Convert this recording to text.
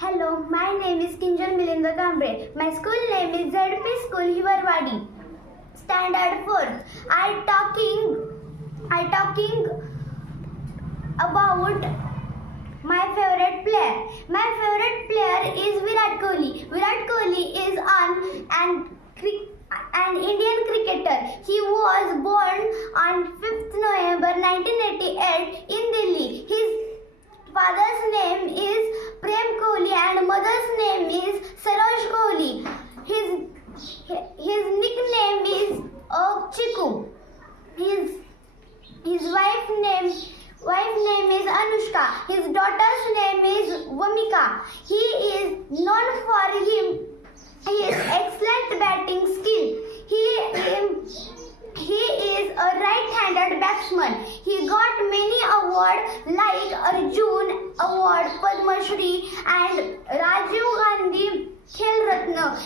Hello, my name is Kinjal Milinda Kambre. My school name is ZP School Hivarwadi. Standard 4th. I talking I talking about my favorite player. My favorite player is Virat Kohli. Virat Kohli is an an, cri- an Indian cricketer. He was born on 5th November 1988 in Delhi. His father's name is Prem Kohli and mother's name is Saroj Kohli. His nickname is uh, Chiku. His his wife name wife name is Anushka. His daughter's name is Vamika. He is known for him his excellent batting skill. He he is a right-handed batsman. He got many awards like Arjun Award, Padma Shri, and Rajiv Gandhi Khel Ratna.